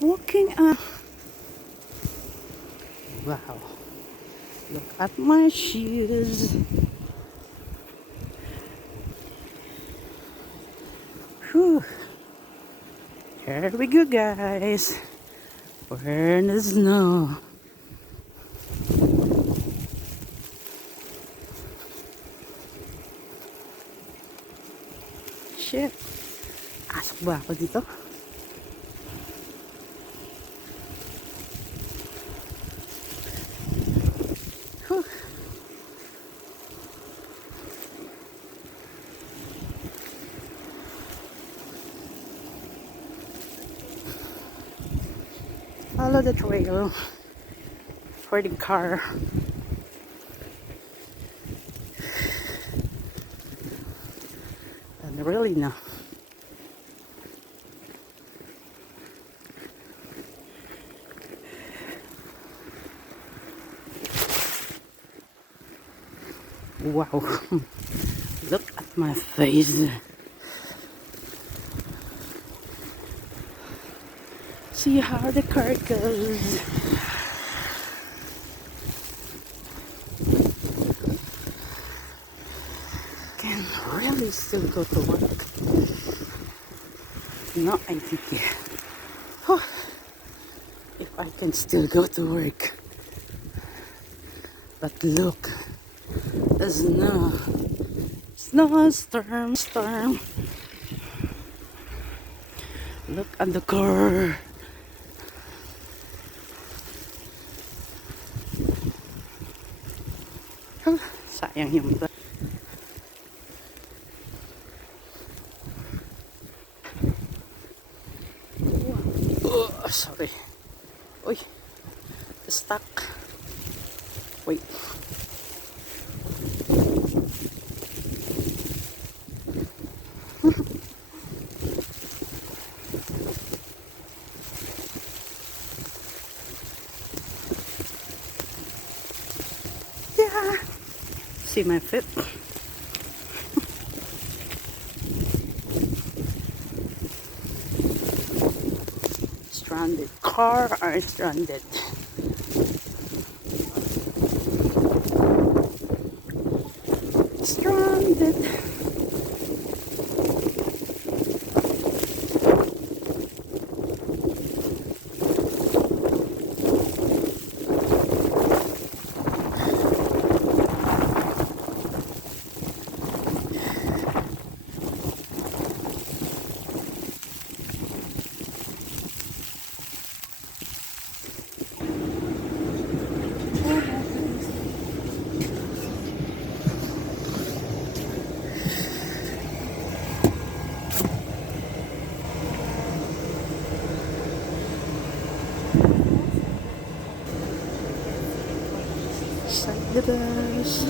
Walking up. Wow. Look at my shoes. Whew. Here we go, guys. We're in the snow. Shit. Asok ba ako dito? Whew. Follow the trail for the car. And really no. Wow. Look at my face. See how the car goes. Can really still go to work. No idea. Oh, if I can still go to work. But look, the snow. Storm. Look at the car. Huh, sayang yung iba. Oh, sorry. Uy, stuck. Wait. Yeah. See my foot? Stranded. Car are stranded. Stranded. Sa labas.